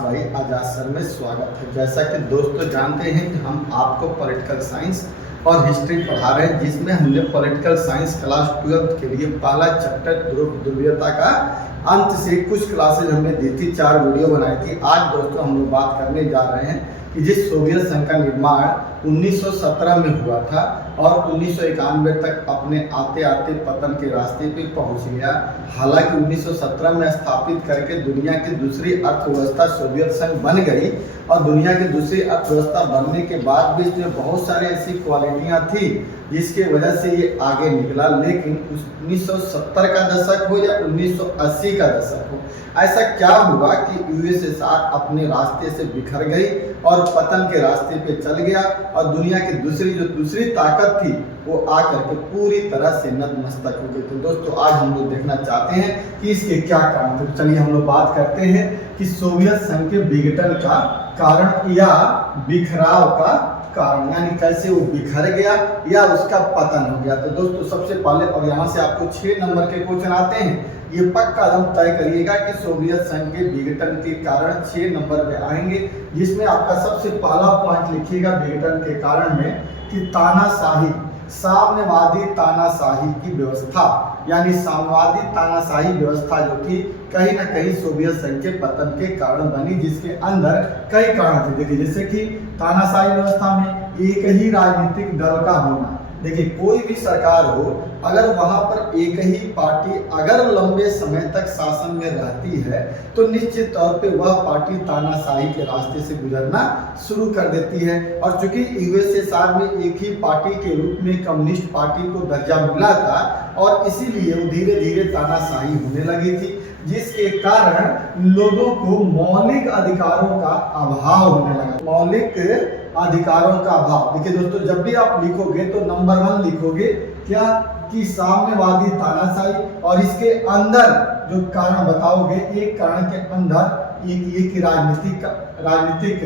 भाई आजाद सर में स्वागत है। जैसा कि दोस्तों जानते हैं कि हम आपको पॉलिटिकल साइंस और हिस्ट्री पढ़ा रहे हैं, जिसमें हमने पॉलिटिकल साइंस क्लास 12th के लिए पहला चैप्टर ध्रुवीयता का अंत से कुछ क्लासेज हमने दी थी, 4 वीडियो बनाई थी। आज दोस्तों हम लोग बात करने जा रहे हैं कि जिस सोवियत संघ का निर्माण 1917 में हुआ था और 1991 तक अपने आते आते पतन के रास्ते पे पहुंच गया। हालांकि 1917 में स्थापित करके दुनिया की दूसरी अर्थव्यवस्था सोवियत संघ बन गई और दुनिया की दूसरी अर्थव्यवस्था बनने के बाद भी इसमें बहुत सारी ऐसी क्वालिटियां थी जिसके वजह से ये आगे निकला। लेकिन 1970 का दशक हो या 1980 का दशक हो, ऐसा क्या हुआ कि यूएसएसआर अपने रास्ते से बिखर गई और पतन के रास्ते पे चल गया और दुनिया की दूसरी ताकत थी वो आकर के पूरी तरह से नतमस्तक हो गई। तो दोस्तों आज हम लोग देखना चाहते हैं कि इसके क्या कारण थे। चलिए हम लोग बात करते हैं कि सोवियत संघ के विघटन का कारण या बिखराव का कारण, यानी कैसे वो बिखर गया या उसका पतन हो गया। तो दोस्तों सबसे पहले, और यहाँ से आपको 6 नंबर के क्वेश्चन आते हैं, ये पक्का एकदम तय करिएगा कि सोवियत संघ के विघटन के कारण 6 नंबर पे आएंगे, जिसमें आपका सबसे पहला पॉइंट लिखिएगा विघटन के कारण में कि तानाशाही, साम्यवादी तानाशाही की व्यवस्था, यानी साम्यवादी तानाशाही व्यवस्था जो थी कहीं ना कहीं सोवियत संघ के पतन के कारण बनी, जिसके अंदर कई कारण थे। देखिए जैसे कि तानाशाही व्यवस्था में एक ही राजनीतिक दल का होना। देखिए कोई भी सरकार हो, अगर वहां पर एक ही पार्टी अगर लंबे समय तक शासन में रहती है तो निश्चित तौर पे वह पार्टी तानाशाही के रास्ते से गुजरना शुरू कर देती है। और चूंकि यूएसएसआर में एक ही पार्टी के रूप में कम्युनिस्ट पार्टी को दर्जा मिला था और इसीलिए वो धीरे धीरे तानाशाही होने लगी थी, जिसके कारण लोगों को मौलिक अधिकारों का अभाव होने लगा। मौलिक अधिकारों का अभाव। देखिए दोस्तों जब भी आप लिखोगे तो नंबर 1 लिखोगे क्या कि साम्यवादी तानाशाही, और इसके अंदर जो कारण बताओगे, एक कारण के अंदर एक राजनीतिक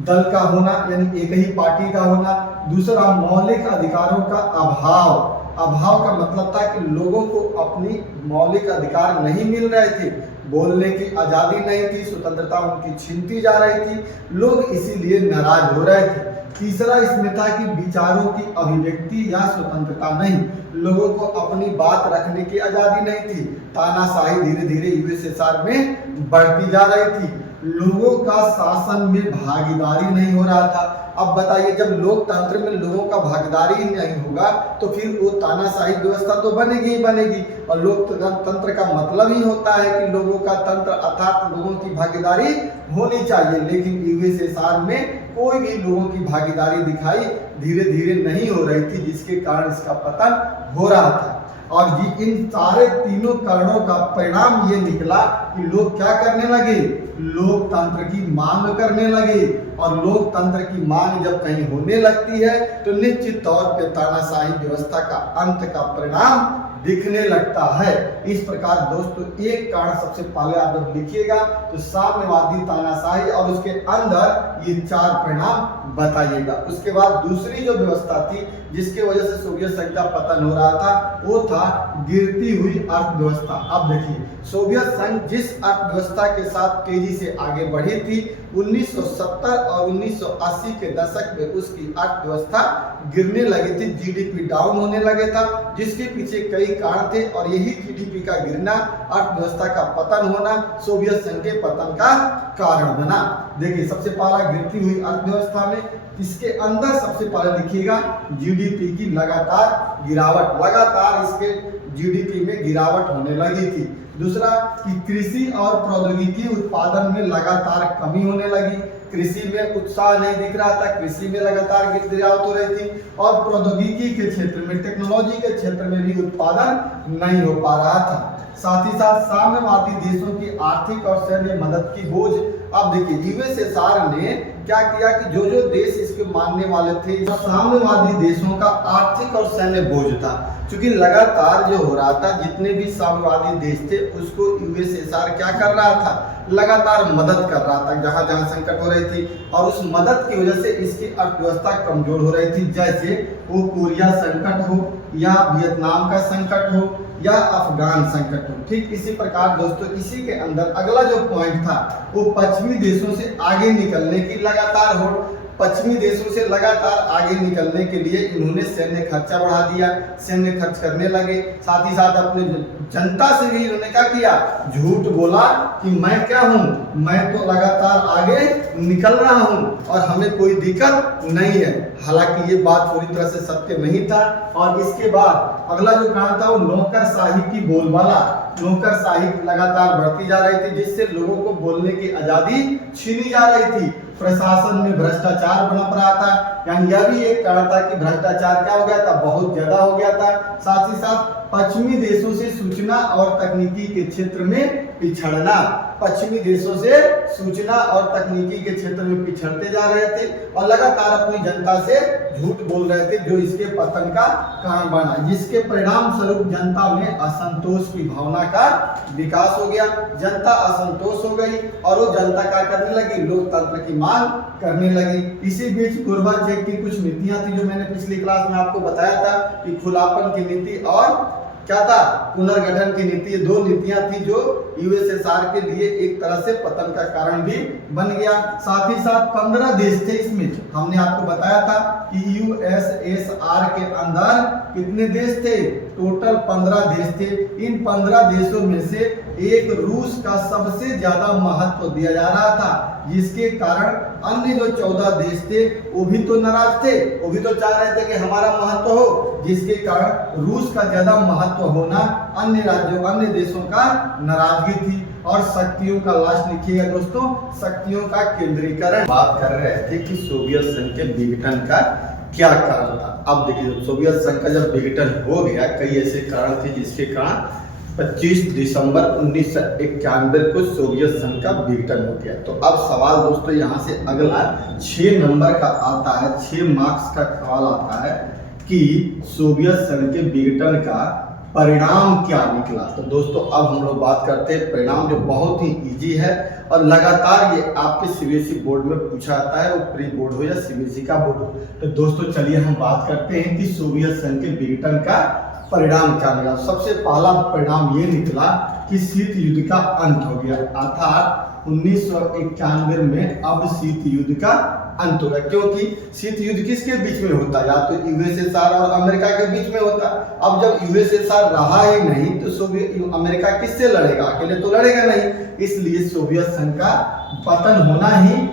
दल का होना, यानी एक ही पार्टी का होना। दूसरा मौलिक अधिकारों का अभाव। अभाव का मतलब था कि लोगों को अपनी मौलिक अधिकार नहीं मिल रहे थे, बोलने की आज़ादी नहीं थी, स्वतंत्रता उनकी छीनती जा रही थी, लोग इसीलिए नाराज हो रहे थे। तीसरा इसमें था कि विचारों की अभिव्यक्ति या स्वतंत्रता नहीं, लोगों को अपनी बात रखने की आज़ादी नहीं थी। तानाशाही धीरे धीरे यूएसएसआर में बढ़ती जा रही थी, लोगों का शासन में भागीदारी नहीं हो रहा था। अब बताइए जब लोकतंत्र में लोगों का भागीदारी ही नहीं होगा तो फिर वो तानाशाही व्यवस्था तो बनेगी ही बनेगी। और लोकतंत्र का मतलब ही होता है कि लोगों का तंत्र, अर्थात लोगों की भागीदारी होनी चाहिए। लेकिन यूएसएसआर में कोई भी लोगों की भागीदारी दिखाई धीरे धीरे नहीं हो रही थी, जिसके कारण इसका पतन हो रहा था। और इन सारे तीनों कारणों का परिणाम ये निकला कि लोग क्या करने लगे, लोकतंत्र की मांग करने लगे। और लोकतंत्र की मांग जब कहीं होने लगती है तो निश्चित तौर पे तानाशाही व्यवस्था का अंत का परिणाम दिखने लगता है। इस प्रकार दोस्तों एक कारण सबसे पहले आप लोग लिखिएगा तो साम्यवादी तानाशाही, और उसके अंदर ये 4 परिणाम बताइएगा। उसके बाद दूसरी जो व्यवस्था थी जिसके वजह से सोवियत संघ का पतन हो रहा था वो था गिरती हुई अर्थव्यवस्था। अब देखिए सोवियत संघ जिस अर्थव्यवस्था के साथ तेजी से आगे बढ़ी थी 1970 और 1980 के दशक में उसकी अर्थव्यवस्था गिरने लगी थी, जीडीपी डाउन होने लगे था, जिसके पीछे कई कारण थे। और यही जीडीपी का गिरना, अर्थव्यवस्था का पतन होना सोवियत संघ के पतन का कारण बना। देखिए सबसे पहला गिरती हुई अर्थव्यवस्था में इसके अंदर सबसे पहले लिखिएगा जीडीपी की लगातार गिरावट, लगातार इसके जीडीपी में गिरावट होने लगी थी। दूसरा कि कृषि और प्रौद्योगिकी उत्पादन में लगातार कमी होने लगी, कृषि में उत्साह नहीं दिख रहा था, कृषि में लगातार गिरावट हो रही थी। और प्रौद्योगिकी के क्षेत्र में, टेक्नोलॉजी के क्षेत्र में भी उत्पादन नहीं हो पा रहा था। साथ ही साथ साम्यवादी देशों की आर्थिक और सैन्य मदद की बोझ। अब देखिए यूएसएसआर ने क्या किया कि जो जो देश इसके मानने वाले थे, साम्यवादी देशों का आर्थिक और सैन्य बोझ था। क्योंकि लगातार जो हो रहा था, जितने भी साम्यवादी देश थे उसको यूएसएसआर क्या कर रहा था, लगातार मदद कर रहा था जहां जहां संकट हो रही थी। और उस मदद की वजह से इसकी अर्थव्यवस्था कमजोर हो रही थी। जैसे वो कोरिया संकट हो या वियतनाम का संकट हो या अफगान संकट हो। ठीक इसी प्रकार दोस्तों इसी के अंदर अगला जो पॉइंट था वो पश्चिमी देशों से आगे निकलने की लगातार होड़। पश्चिमी देशों से लगातार आगे निकलने के लिए इन्होंने सैन्य खर्चा बढ़ा दिया, सैन्य खर्च करने लगे। साथ ही साथ अपने जनता से भी इन्होंने क्या किया, झूठ बोला कि मैं क्या हूँ, मैं तो लगातार आगे निकल रहा हूँ और हमें कोई दिक्कत नहीं है। हालांकि ये बात पूरी तरह से सत्य नहीं था। और इसके बाद अगला जो कारण था वो नौकरशाही की बोलबाला। नौकरशाही लगातार बढ़ती जा रही थी जिससे लोगों को बोलने की आजादी छीनी जा रही थी। प्रशासन में भ्रष्टाचार बना रहा था, यानी यह भी एक कारण था कि भ्रष्टाचार क्या हो गया था, बहुत ज्यादा हो गया था। साथ ही साथ पश्चिमी देशों से सूचना और तकनीकी के क्षेत्र में पिछड़ना, पश्चिमी देशों से सूचना और तकनीकी के क्षेत्र में पिछड़ते जा रहे थे और लगातार अपनी जनता से झूठ बोल रहे थे, जो इसके पतन का कारण बना, जिसके परिणाम स्वरूप जनता में असंतोष की भावना का विकास हो गया। जनता असंतोष हो गई और वो जनता क्या करने लगी, लोकतंत्र की मांग करने लगी। इसी बीच गोरबाचेव की कुछ नीतियां थी जो मैंने पिछली क्लास में आपको बताया था कि खुलापन की नीति और क्या था, पुनर्गठन की नीति। ये दो नीतियां थी जो यूएसएसआर के लिए एक तरह से पतन का कारण भी बन गया। साथ ही साथ 15 देश थे इसमें, हमने आपको बताया था कि यूएसएसआर के अंदर कितने देश थे, टोटल 15 देश थे। इन 15 देशों में से एक रूस का सबसे ज्यादा महत्व दिया जा रहा था, जिसके कारण अन्य जो 14 देश थे वो भी तो नाराज थे, वो भी तो चाह रहे थे कि हमारा महत्व हो, जिसके कारण रूस का ज्यादा महत्व होना अन्य राज्यों अन्य देशों का नाराजगी थी। और शक्तियों का लास्ट लिखिएगा दोस्तों, शक्तियों का केंद्रीकरण। बात कर रहे थे कि सोवियत संघ के विघटन का क्या कारण था। अब देखिए सोवियत संघ का जब विघटन हो गया, कई ऐसे कारण थे जिसके कारण 25 दिसंबर 1991 को सोवियत संघ का विघटन हो गया। तो अब सवाल दोस्तों यहाँ से अगला 6 नंबर का आता है, 6 मार्क्स का सवाल आता है कि सोवियत संघ के विघटन का परिणाम क्या निकला। तो दोस्तों अब हम लोग बात करते हैं परिणाम, जो बहुत ही इजी है और लगातार ये आपके सीबीएसई बोर्ड में पूछा जाता है, वो प्री बोर्ड हो या सीबीएसई का बोर्ड हो। तो दोस्तों चलिए हम बात करते हैं कि सोवियत संघ के विघटन का परिणाम क्या निकला। सबसे पहला परिणाम ये निकला कि शीत युद्ध का अंत हो गया, अर्थात 1991 में अब शीत युद्ध का अंत होगा। क्योंकि शीत युद्ध किसके बीच में होता है, या तो यूएसएसआर और अमेरिका के बीच में होता। अब जब यूएसएसआर रहा ही नहीं तो सोवियत अमेरिका किससे लड़ेगा, अकेले तो लड़ेगा नहीं। इसलिए सोवियत संघ का पतन होना ही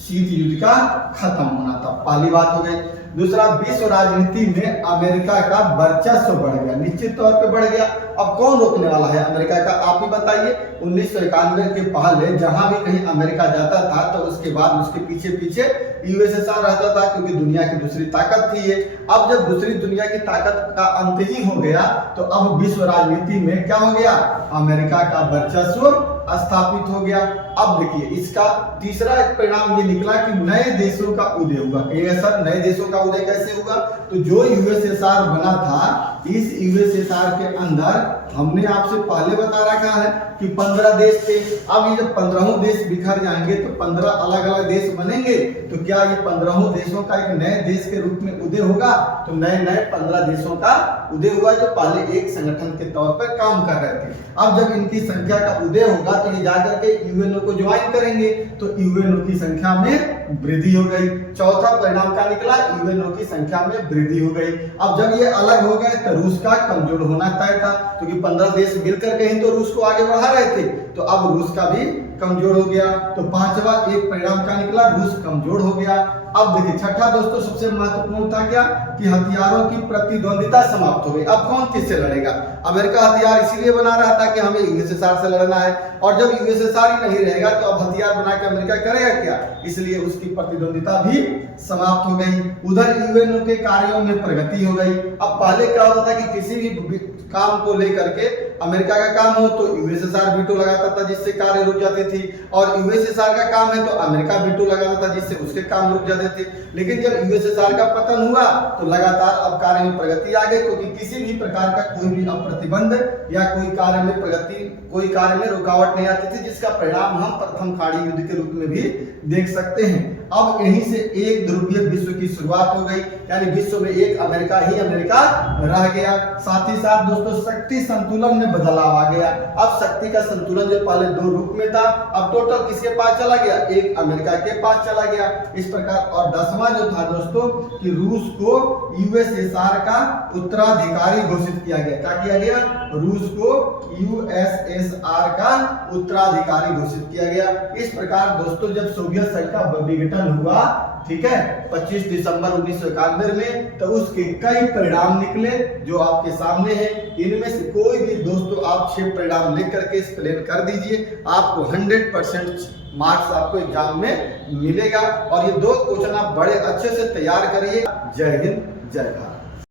शीत युद्ध का खत्म होना था, पहली बात हो गई। दूसरा, विश्व राजनीति में अमेरिका का वर्चस्व बढ़ गया, निश्चित तौर पे बढ़ गया। अब कौन रोकने वाला है अमेरिका का, आप ही बताइए। 1991 के पहले जहां भी कहीं अमेरिका जाता था तो उसके बाद उसके पीछे पीछे यूएसएसआर रहता था, क्योंकि दुनिया की दूसरी ताकत थी ये। अब जब दूसरी दुनिया की ताकत का अंत ही हो गया तो अब विश्व राजनीति में क्या हो गया, अमेरिका का वर्चस्व स्थापित हो गया। अब देखिए इसका तीसरा एक परिणाम ये निकला कि नए देशों का उदय हुआ। कहिएगा सर नए देशों का उदय कैसे हुआ, तो जो यूएसएसआर बना था, इस यूएसएसआर के अंदर हमने आपसे पहले बता रखा है कि 15 देश थे। अब ये जब 15 देश बिखर जाएंगे तो 15 अलग अलग देश बनेंगे, तो क्या ये 15 देशों का एक नए देश के रूप में उदय होगा। तो नए नए 15 देशों का उदय हुआ जो पहले एक संगठन के तौर पर काम कर रहे थे। अब जब इनकी संख्या का उदय होगा तो ये जाकर के यूएनओ को ज्वाइन करेंगे, तो यूएनओ की संख्या में वृद्धि हो गई। चौथा परिणाम क्या निकला, यूएनओ की संख्या में वृद्धि हो गई। अब जब ये अलग हो गए तो रूस का कमजोर होना तय था, क्योंकि 15 देश मिलकर के ही तो रूस को आगे बढ़ा रहे थे, तो अब रूस का भी कमजोर हो गया। तो पांचवा एक परिणाम क्या निकला, रूस कमजोर हो गया। अब देखिए छठा दोस्तों सबसे महत्वपूर्ण था क्या, कि हथियारों की प्रतिद्वंदिता समाप्त हो गई। अब कौन किससे लड़ेगा, अमेरिका हथियार इसीलिए बना रहा था कि हमें यूएसएसआर से लड़ना है, और जब यूएसएसआर ही नहीं रहेगा तो अब हथियार बना के अमेरिका करेगा क्या, इसलिए उसकी प्रतिद्वंदिता भी समाप्त हो गई। उधर यूएनओ के कार्यों में प्रगति हो गई। अब पहले क्या होता था कि किसी भी काम को लेकर के अमेरिका का काम हो तो यूएसएसआर वीटो लगाता था, जिससे कार्य रुक जाती थी, और यूएसएसआर का काम है तो अमेरिका वीटो लगाता था, जिससे उसके काम रुक जाते थे। लेकिन जब यूएसएसआर का पतन हुआ तो लगातार अब कार्य में प्रगति आ गई, क्योंकि किसी भी प्रकार का कोई भी प्रतिबंध या कोई कार्य में प्रगति, कोई कार्य में रुकावट नहीं आती थी, जिसका परिणाम हम प्रथम खाड़ी युद्ध के रूप में भी देख सकते हैं। अब यहीं से एक ध्रुवीय विश्व की शुरुआत हो गई, यानी विश्व में एक अमेरिका ही अमेरिका रह गया। साथ ही साथ दोस्तों शक्ति संतुलन में बदलाव आ गया। अब शक्ति का संतुलन जो पहले दो रूप में था, अब टोटल किसके पास चला गया, एक अमेरिका के पास चला गया। इस प्रकार और 10वां जो था दोस्तों कि रूस को यूएसएसआर का उत्तराधिकारी घोषित किया गया। क्या किया गया, रूस को यूएसएसआर का उत्तराधिकारी घोषित किया गया। इस प्रकार दोस्तों जब सोवियत संघ का विघटन हुआ, ठीक है, 25 दिसंबर 1991 में, तो उसके कई परिणाम निकले जो आपके सामने हैं। इनमें से कोई भी दोस्तों आप 6 परिणाम लिख करके एक्सप्लेन कर दीजिए, आपको 100% मार्क्स आपको एग्जाम में मिलेगा। और ये 2 क्वेश्चन आप बड़े अच्छे से तैयार करिए। जय हिंद, जय भारत।